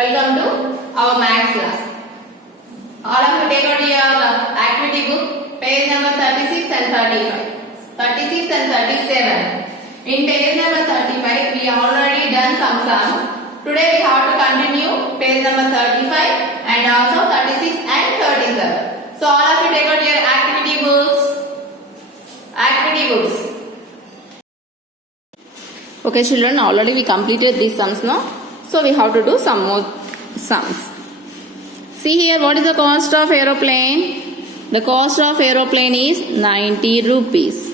Welcome to our maths class. All of you take out your activity book, page number 36 and 35. 36 and 37. In page number 35, we already done some sums. Today we have to continue page number 35 and also 36 and 37. So all of you take out your activity books. Activity books. Okay children, already we completed these sums now. So we have to do some more sums. See here, what is the cost of aeroplane? The cost of aeroplane is 90 rupees.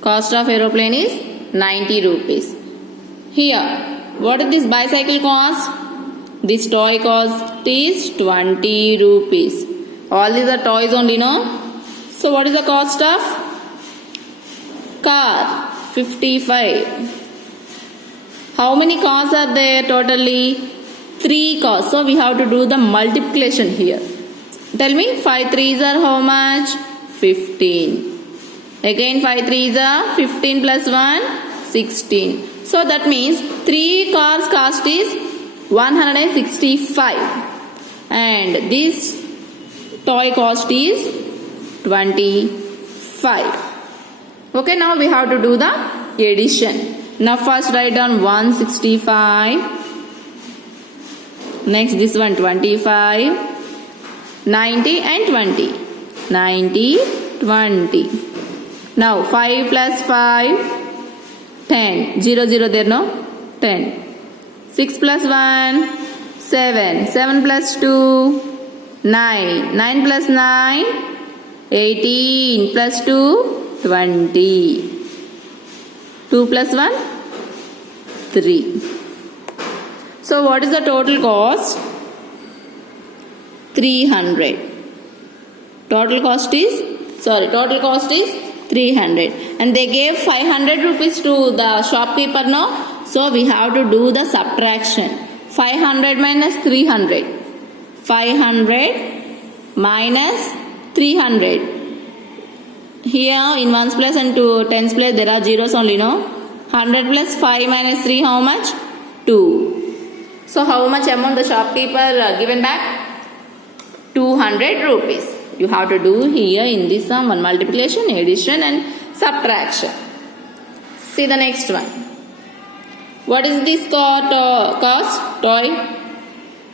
Cost of aeroplane is 90 rupees. Here, what is this bicycle cost? This toy cost is 20 rupees. All these are toys only, no? So what is the cost of car? 55. How many cars are there totally? 3 cars. So we have to do the multiplication here. Tell me, 5 3s are how much? 15. Again 5 3s are 15 plus 1, 16. So that means 3 cars cost is 165. And this toy cost is 25. Okay, now we have to do the addition. Now first write down 165. Next this one 25. 90 and 20. 90, 20. Now 5 plus 5. 10. 0, 0 there, no? 10. 6 plus 1. 7. 7 plus 2. 9. 9 plus 9. 18 plus 2. 20. 2 plus 1, 3. So what is the total cost? 300. Total cost is 300. And they gave 500 rupees to the shopkeeper, no? So we have to do the subtraction. 500 minus 300. 500 minus 300. Here in 1's place and 10's place there are zeros only, no? 100 plus 5 minus 3 how much? 2. So how much amount the shopkeeper given back? 200 rupees. You have to do here in this sum one multiplication, addition and subtraction. See the next one. What is this cost? Toy.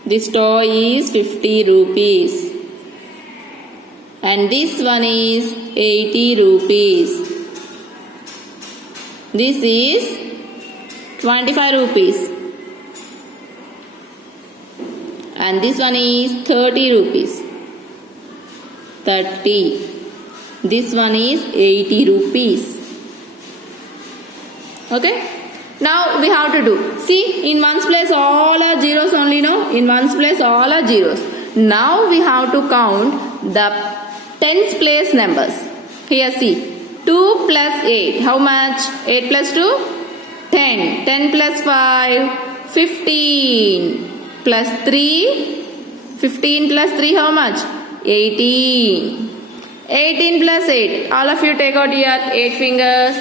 This toy is 50 rupees. And this one is 80 rupees. This is 25 rupees. And this one is 30 rupees. 30. This one is 80 rupees. Okay? Now we have to do. See, in 1's place all are zeros only, no? In 1's place all are zeros. Now we have to count the 10's place numbers. Here see. 2 plus 8. How much? 8 plus 2? 10. 10 plus 5? 15. Plus 3? 15 plus 3 how much? 18. 18 plus 8. All of you take out your 8 fingers.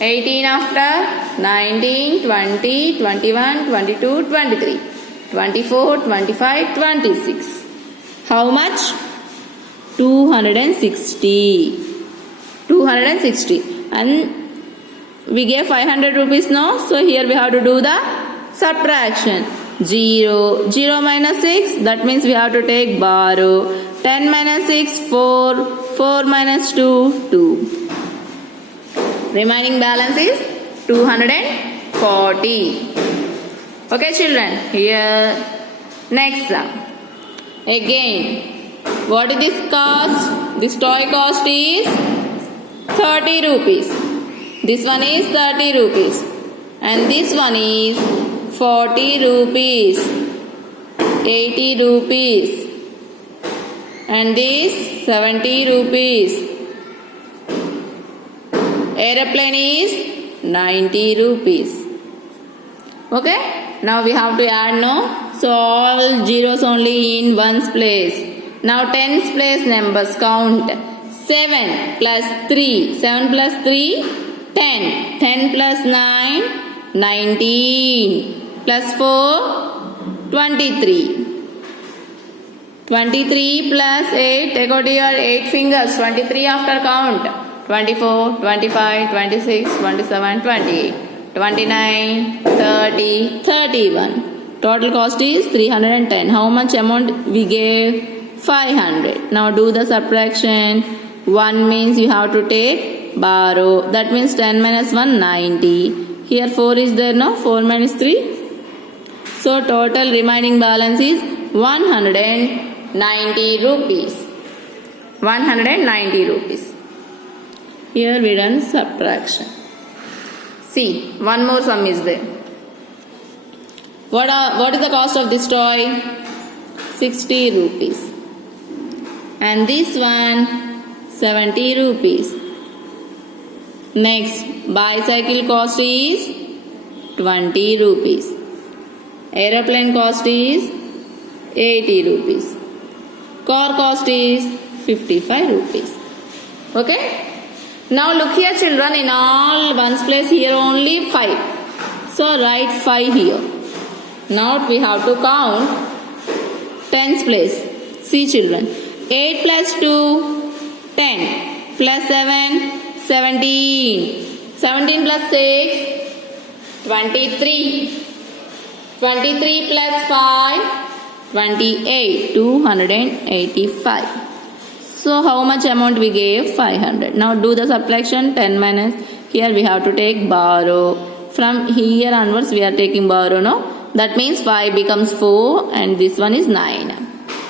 18 after 19, 20, 21, 22, 23, 24, 25, 26. How much? 260. 260. And we gave 500 rupees now. So here we have to do the subtraction. 0. 0 minus 6. That means we have to take borrow. 10 minus 6. 4. 4 minus 2. 2. Remaining balance is 240. Okay children. Here. Next sum. Again. What is this cost? This toy cost is 30 rupees. This one is 30 rupees. And this one is 40 rupees. 80 rupees. And this 70 rupees. Aeroplane is 90 rupees. Okay? Now we have to add, no? So all zeros only in 1's place. Now 10's place numbers count. 7 plus 3. 7 plus 3, 10. 10 plus 9, 19. Plus 4, 23. 23 plus 8, take out your 8 fingers, 23 after count. 24, 25, 26, 27, 28, 29, 30, 31. Total cost is 310. How much amount we gave? 500. Now do the subtraction. 1 means you have to take borrow. That means 10 minus 1, 90. Here 4 is there, no? 4 minus 3. So total remaining balance is 190 rupees. 190 rupees. Here we done subtraction. See, one more sum is there. What is the cost of this toy? 60 rupees. And this one, 70 rupees. Next, bicycle cost is 20 rupees. Aeroplane cost is 80 rupees. Car cost is 55 rupees. Okay? Now look here children, in all ones place here only 5. So write 5 here. Now we have to count tens place. See children, 8 plus 2, 10 plus 7, 17. 17 plus 6, 23. 23 plus 5, 28. 285. So how much amount we gave? 500. Now do the subtraction. 10 minus. Here we have to take borrow. From here onwards we are taking borrow, no? That means 5 becomes 4 and this one is 9.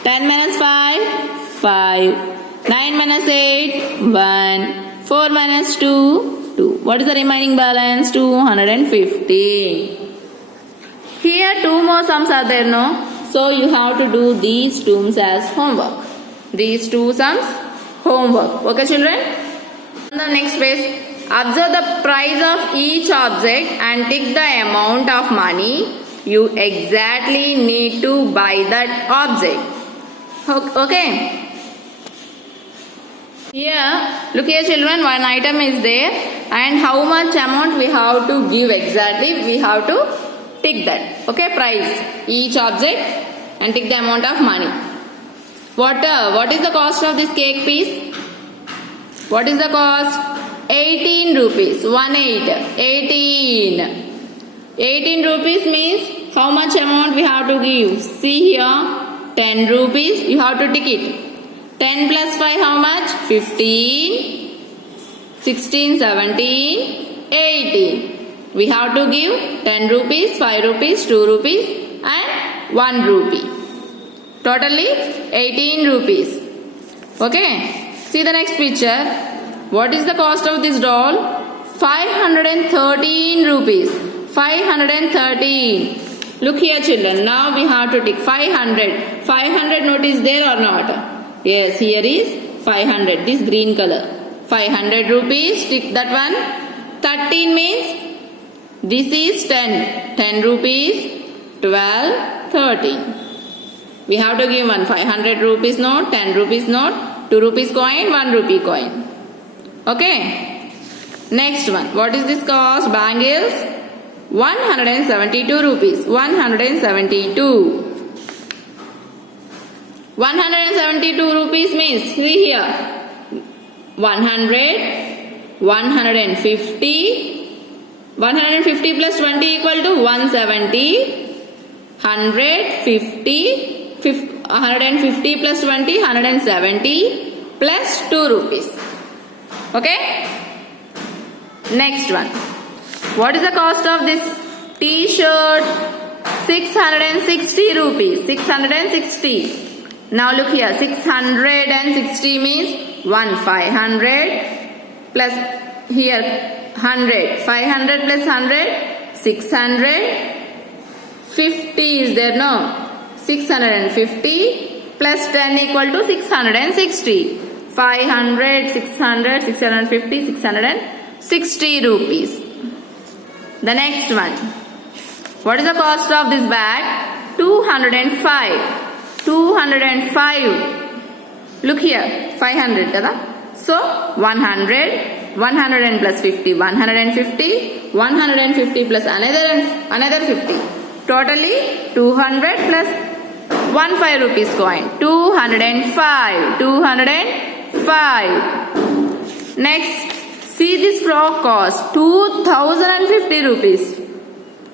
10 minus 5, 5. 9 minus 8, 1. 4 minus 2, 2. What is the remaining balance? 250. Here 2 more sums are there, no? So you have to do these 2 as homework. These 2 sums homework. Okay children? On the next page, observe the price of each object and take the amount of money you exactly need to buy that object. Okay? Here, look here children, one item is there and how much amount we have to give exactly, we have to take that. Okay, price each object and take the amount of money. What is the cost of this cake piece? What is the cost? 18 rupees. 18. 18 rupees means how much amount we have to give? See here, 10 rupees. You have to take it. 10 plus 5 how much? 15. 16, 17, 18. We have to give 10 rupees, 5 rupees, 2 rupees and 1 rupee. Totally 18 rupees. Okay. See the next picture. What is the cost of this doll? 513 rupees. 513. Look here children. Now we have to take 500. 500 note is there or not? Yes, here is 500. This green color. 500 rupees. Take that one. 13 means this is 10. 10 rupees. 12, 13. We have to give one 500 rupees note, 10 rupees note, 2 rupees coin, 1 rupee coin. Okay. Next one. What is this cost? Bangles. 172 rupees. 172. 172 rupees means, see here. 100, 150. 150 plus 20 equal to 170. 150. 150 plus 20, 170 plus 2 rupees. Okay? Next one. What is the cost of this t-shirt? 660 rupees. 660. Now look here. 660 means 500 plus here 100. 500 plus 100, 600. 50 is there, no? 650 plus 10 equal to 660. 500, 600, 650, 660 rupees. The next one. What is the cost of this bag? 205. 205. Look here. 500 kada? So 100. 100 plus 50. 150. 150 plus another 50. Totally 200 plus 5 rupees coin. 205. 205. Next, see this frock cost 2050 rupees.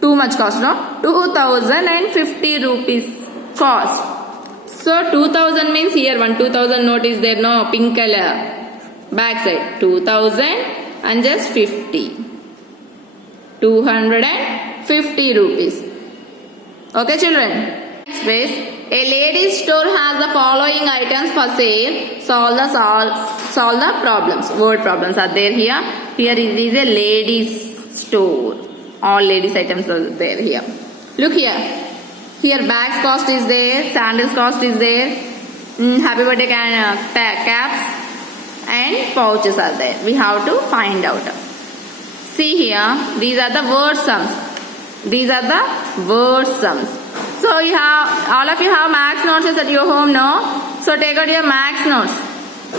Too much cost, no? 2050 rupees cost. So 2000 means here 2000 note is there, no? Pink color. Back side 2000 and just 50. 250 rupees. Okay, children. Next phrase. A lady's store has the following items for sale. Solve the problems. Word problems are there here. Here it is a lady's store. All ladies items are there here. Look here. Here bags cost is there. Sandals cost is there. Happy birthday caps and pouches are there. We have to find out. See here. These are the word sums. These are the word sums. So you have, all of you have max notes at your home, no? So take out your max notes.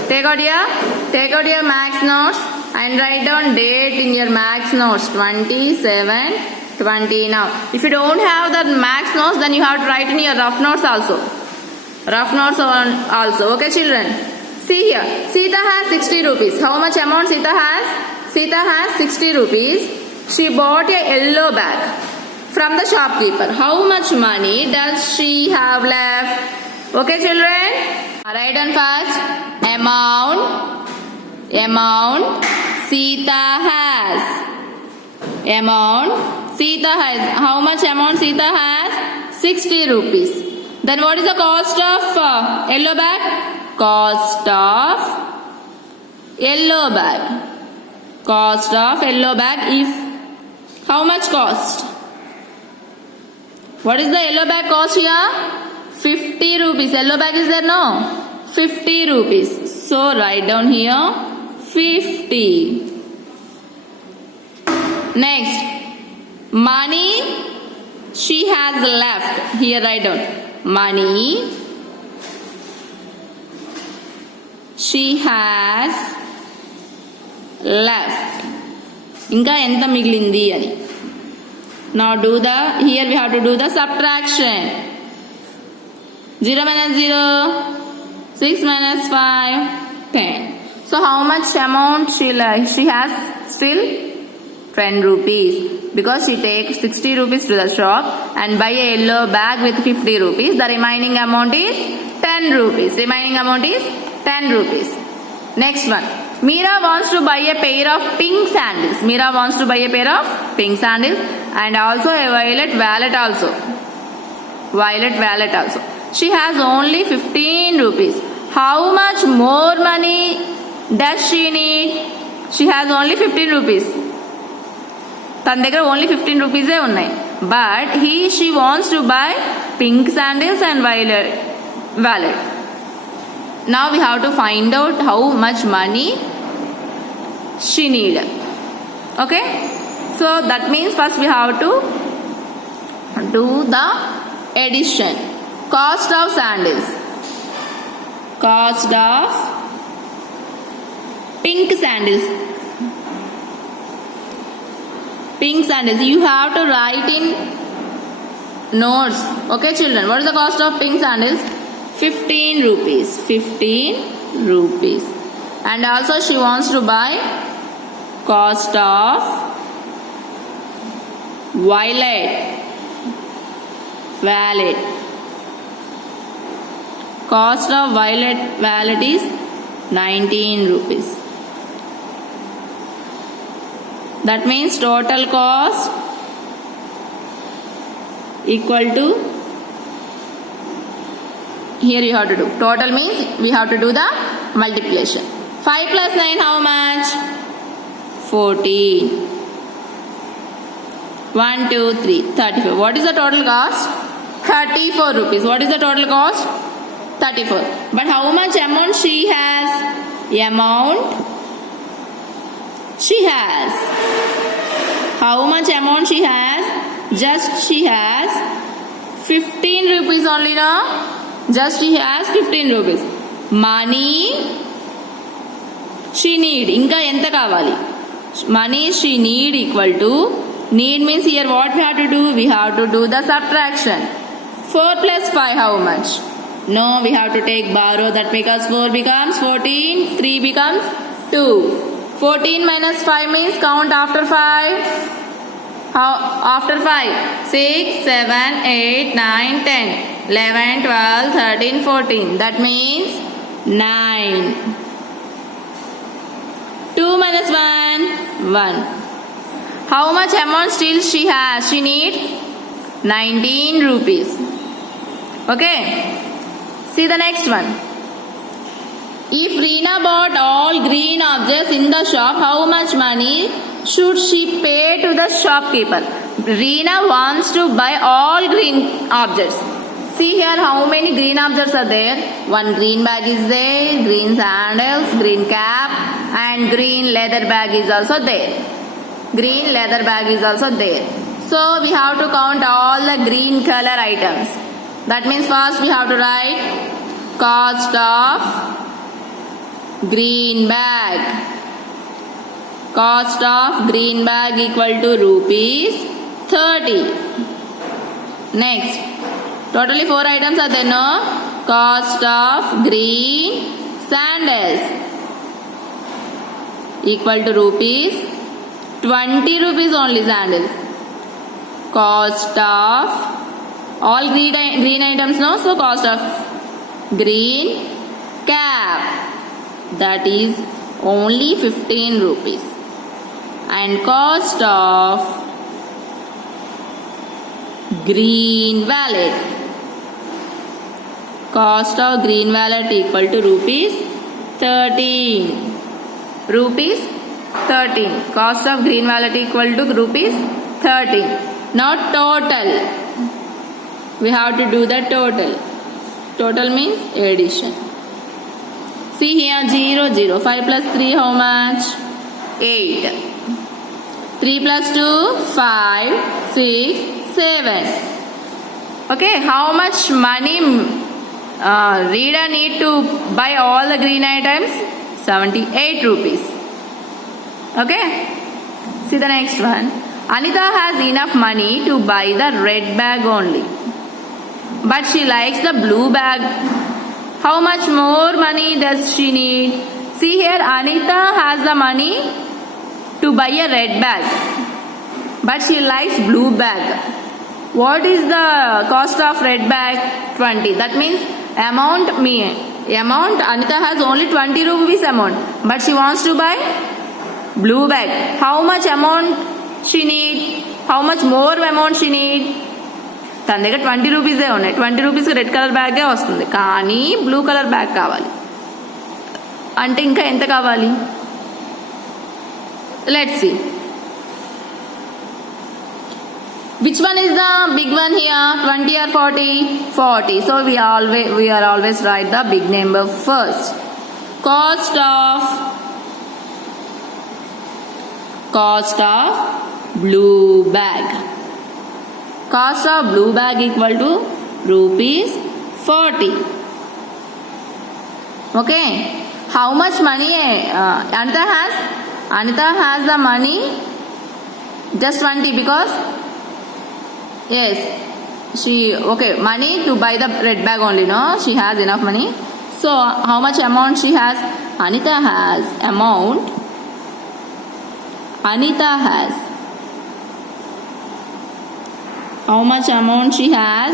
Take out your max notes and write down date in your max notes. 27/20 now. If you don't have the max notes, then you have to write in your rough notes also. Rough notes also. Okay, children. See here. Sita has 60 rupees. How much amount Sita has? Sita has 60 rupees. She bought a yellow bag from the shopkeeper. How much money does she have left? Okay, children. Write down first. Amount Sita has. Amount Sita has. How much amount Sita has? 60 rupees. Then what is the cost of yellow bag? Cost of yellow bag. Cost of yellow bag is how much cost? What is the yellow bag cost here? 50 rupees. Yellow bag is there, no? 50 rupees. So write down here 50. Next, money she has left. Here write down money she has left. ఇంకా ఎంత మిగిలింది అని. Now here we have to do the subtraction. 0 minus 0, 6 minus 5, 10. So how much amount she has still? 10 rupees. Because she takes 60 rupees to the shop and buy a yellow bag with 50 rupees. The remaining amount is 10 rupees. Remaining amount is 10 rupees. Next one. Meera wants to buy a pair of pink sandals. Meera wants to buy a pair of pink sandals and also a violet wallet also. Violet wallet also. She has only 15 rupees. How much more money does she need? She has only 15 rupees. తన దగ్గర only 15 రూపీసే ఉన్నాయి. But she wants to buy pink sandals and violet wallet. Now we have to find out how much money she need. Okay, so that means first we have to do the addition. Cost of sandals, cost of pink sandals. Pink sandals, you have to write in notes. Okay, children, what is the cost of pink sandals? 15 rupees. 15 rupees. And also she wants to buy cost of violet wallet. Cost of violet wallet is 19 rupees. That means total cost equal to, here you have to do, total means we have to do the multiplication. 5 plus 9 how much? 14. 1, 2, 3, 34. What is the total cost? 34 rupees. What is the total cost? 34. But how much amount she has? Amount she has. How much amount she has? Just she has 15 rupees only, no? Just she has 15 rupees. Money she need. Inka enta kavali? Money she need equal to Need means here what we have to do? We have to do the subtraction. 4 plus 5 how much? No, we have to take borrow. That because 4 becomes 14, 3 becomes 2. 14 minus 5 means count after 5. How after 5? 6, 7, 8, 9, 10, 11, 12, 13, 14. That means 9. 2 minus 1, 1. How much amount still she has? She needs 19 rupees. Okay. See the next one. If Reena bought all green objects in the shop, how much money should she pay to the shopkeeper? Reena wants to buy all green objects. See here how many green objects are there. One green bag is there, green sandals, green cap, and green leather bag is also there. Green leather bag is also there. So we have to count all the green color items. That means first we have to write cost of green bag. Cost of green bag equal to rupees 30. Next, totally 4 items are there, no? Cost of green sandals equal to rupees 20 rupees only sandals. Cost of all green items, no? So cost of green cap, that is only 15 rupees. And cost of green wallet. Cost of green wallet equal to rupees 13. Rupees 13. Cost of green wallet equal to rupees 13. Now total. We have to do the total. Total means addition. See here 0, 0. 5 plus 3 how much? 8. 3 plus 2, 5, 6, 7. Okay, how much money reader need to buy all the green items? 78 rupees. Okay, see the next one. Anita has enough money to buy the red bag only, but she likes the blue bag. How much more money does she need? See here, Anita has the money to buy a red bag, but she likes blue bag. What is the cost of red bag? 20. That means amount Anita has only 20 rupees amount, but she wants to buy blue bag. How much amount she need? How much more amount she need? తన దగ్గర 20 రూపీసే ఉన్నాయి. 20 రూపీస్కి red colour బ్యాగే వస్తుంది, కానీ blue colour bag కావాలి అంటే ఇంకా ఎంత కావాలి? Let's see. Which one is the big one here? 20 or 40? 40. So we are always write the big number first. Cost of blue bag. Cost of blue bag equal to rupees 40. Okay. How much money Anita has? Anita has the money just 20 because yes, money to buy the red bag only, no? She has enough money. So how much amount she has? Anita has how much amount she has?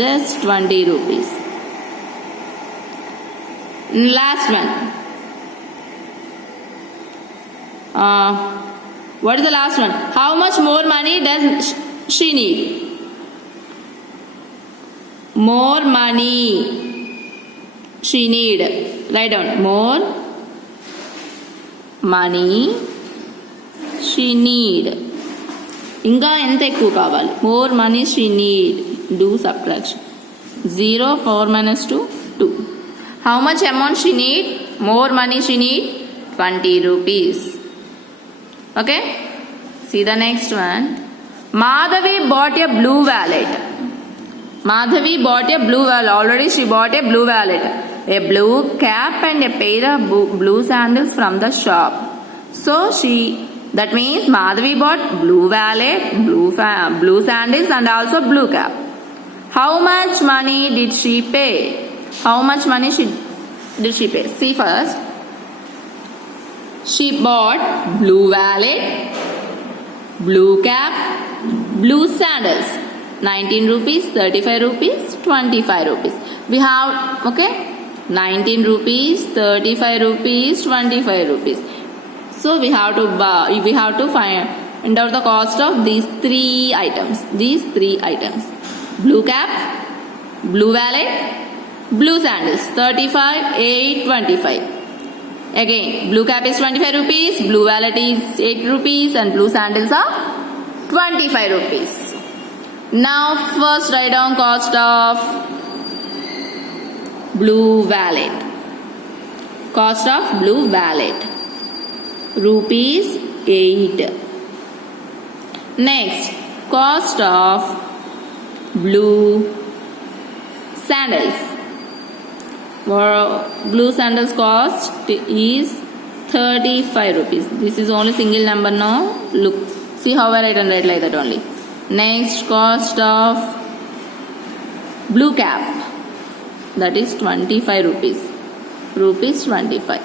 Just 20 rupees. Last one. What is the last one? How much more money does she need? More money she need. Write down. More money she need. ఇంకా ఎంత ఎక్కువ కావాలి? More money she need. Do subtraction. 0, 4 minus 2, 2. How much amount she need? More money she need? 20 rupees. Okay. See the next one. Madhavi bought a blue wallet. Madhavi bought a blue wallet. Already she bought a blue wallet, a blue cap and a pair of blue sandals from the shop. So she That means Madhavi bought blue wallet, blue sandals and also blue cap. How much money did she pay? How much money did she pay? See first. She bought blue wallet, blue cap, blue sandals. 19 rupees, 35 rupees, 25 rupees. We have, okay, 19 rupees, 35 rupees, 25 rupees. So we have to find out the cost of these three items. Blue cap, blue wallet, blue sandals. 35, 8, 25. Again, blue cap is 25 rupees, blue wallet is 8 rupees and blue sandals are 25 rupees. Now first write down cost of blue wallet. Cost of blue wallet. Rupees 8. Next, cost of blue sandals. Blue sandals cost is 35 rupees. This is only single number now. Look, see how I write and write like that only. Next, cost of blue cap. That is 25 rupees. Rupees 25.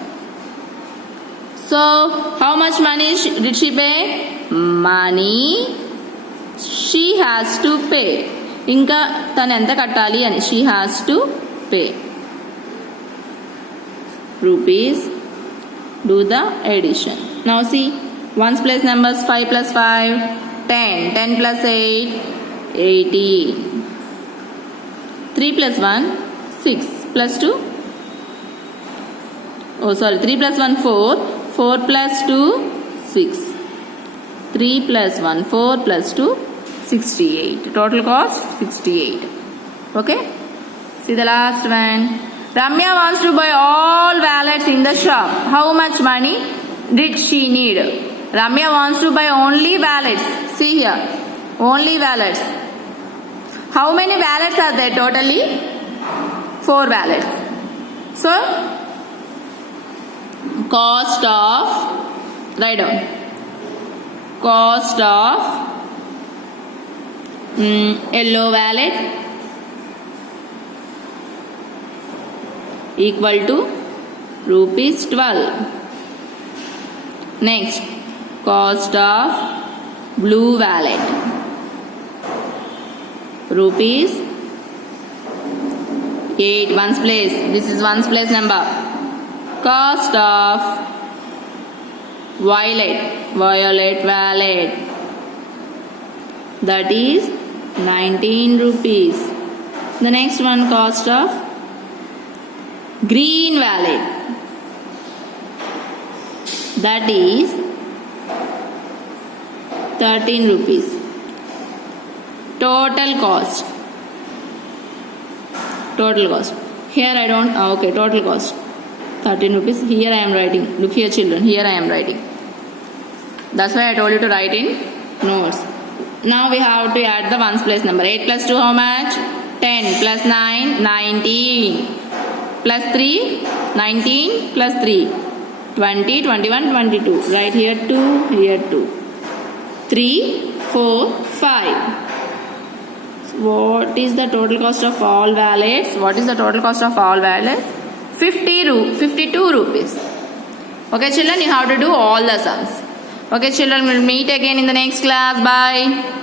So, how much money did she pay? Money she has to pay. Inka tanu enta kattali ani. She has to pay. Rupees. Do the addition. Now see, ones place numbers 5 plus 5, 10. 10 plus 8, 18. 3 plus 1, 6. Plus 2. Oh sorry, 3 plus 1, 4. 4 plus 2, 6. 3 plus 1, 4 plus 2, 68. Total cost 68. Okay. See the last one. Ramya wants to buy all wallets in the shop. How much money did she need? Ramya wants to buy only wallets. See here. Only wallets. How many wallets are there totally? 4 wallets. So, cost of, write down, cost of yellow wallet equal to rupees 12. Next, cost of blue wallet rupees 8. Ones place. This is ones place number. Cost of violet wallet, that is 19 rupees. The next one, cost of green wallet, that is 13 rupees. Total cost. Here I don't, okay, total cost 13 rupees. Here I am writing. Look here children, here I am writing. That's why I told you to write in notes. Now we have to add the ones place number. 8 plus 2 how much? 10 plus 9, 19. Plus 3, 19 plus 3. 20, 21, 22. Right here 2, here 2. 3, 4, 5. What is the total cost of all wallets? 52 rupees. Okay children, you have to do all the sums. Okay children, we'll meet again in the next class. Bye.